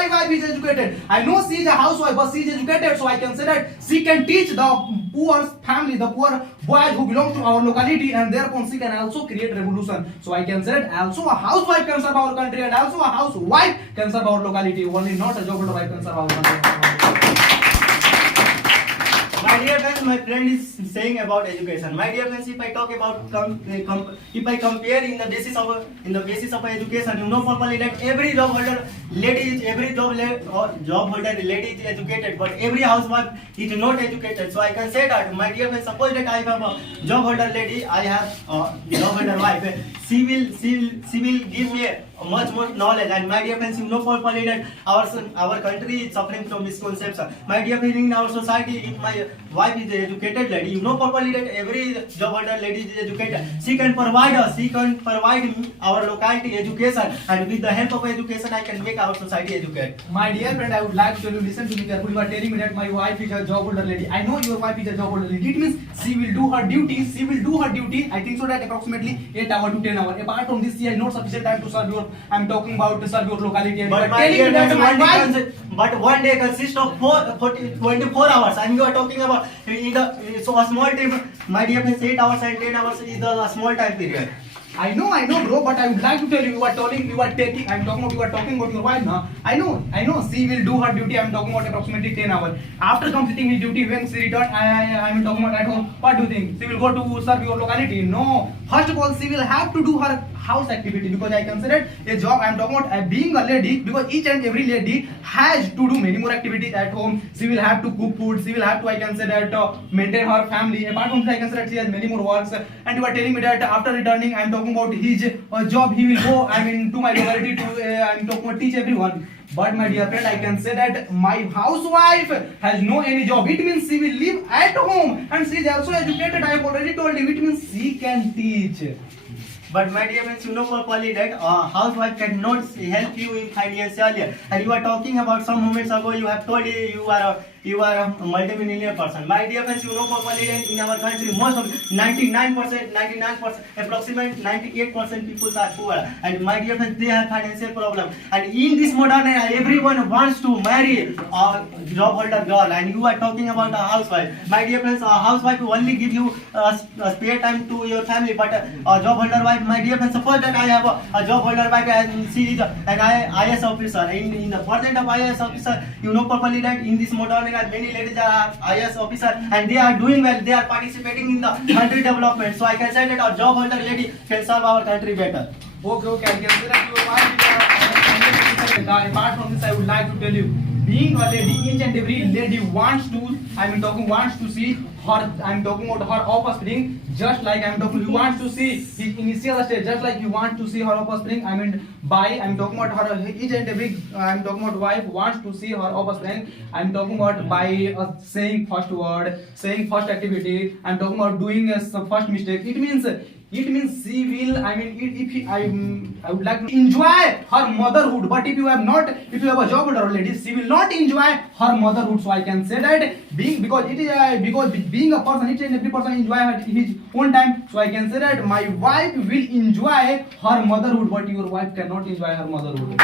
my wife is educated. I know she is a housewife, but she is educated, so I can say that she can teach the poor family, the poor boys who belong to our locality, and therefore she can also create revolution. So I can say that also a housewife can serve our country, and also a housewife can serve our locality. Only not a job holder wife can serve our country. My dear friends, my friend is saying about education. My dear friends, if I talk about if I compare in the basis of education, you know properly that every job holder job holder lady is educated, but every housewife is not educated. So I can say that, my dear friends, suppose that I have a job holder lady, I have a job holder wife. She will give me much more knowledge. And my dear friends, you know properly that our country is suffering from misconception. My dear friends, in our society, if my wife is an educated lady, you know properly that every job holder lady is educated. She can provide our locality education, and with the help of education, I can make our society educated. My dear friend, I would like to tell you, listen to me carefully. You are telling me that my wife is a job holder lady. I know your wife is a job holder lady. It means she will do her duties. She will do her duty. I think so that approximately 8 hours to 10 hours. Apart from this, she has not sufficient time to serve your. I'm talking about to serve your locality. And but one day consists of 24 hours, and you are talking about so a small time. My dear friends, 8 hours and 10 hours is a small time period. I know, bro, but I would like to tell you, I'm talking about your wife now. I know, she will do her duty. I'm talking about approximately 10 hours. After completing his duty, when she return, I'm talking about at home. What do you think? She will go to serve your locality? No. First of all, she will have to do her house activity, because I consider a job. I'm talking about being a lady, because each and every lady has to do many more activities at home. She will have to cook food. She will have to, I can say that, maintain her family. Apart from that, I can say that she has many more works. And you are telling me that after returning, I'm talking about his job, he will go, to my locality to, I'm talking about teach everyone. But my dear friend, I can say that my housewife has no any job. It means she will live at home, and she is also educated. I have already told you. It means she can teach. But my dear friends, you know properly that housewife cannot help you in financially. And you are talking about some moments ago, you have told you are a multi-millionaire person. My dear friends, you know properly that in our country, most of 99%, approximately 98% people are poor. And my dear friends, they have financial problem. And in this modern era, everyone wants to marry a job holder girl. And you are talking about a housewife. My dear friends, a housewife will only give you a spare time to your family, but a job holder wife, my dear friends, suppose that I have a job holder wife and she is an IS officer. In the present of IS officer, you know properly that in this modern era, many ladies are IS officer and they are doing well. They are participating in the country development. So I can say that a job holder lady can serve our country better. Okay, I can say that you are. Apart from this, I would like to tell you, being a lady, each and every lady wants to see her, I'm talking about her offspring, just like you want to see his initial stage, just like you want to see her offspring. I'm talking about her, each and every, I'm talking about wife wants to see her offspring. I'm talking about by saying first word, saying first activity. I'm talking about doing a first mistake. It means she will, I would like to enjoy her motherhood. But if you have a job holder lady, she will not enjoy her motherhood. So I can say that because being a person, each and every person enjoy his own time. So I can say that my wife will enjoy her motherhood, but your wife cannot enjoy her motherhood.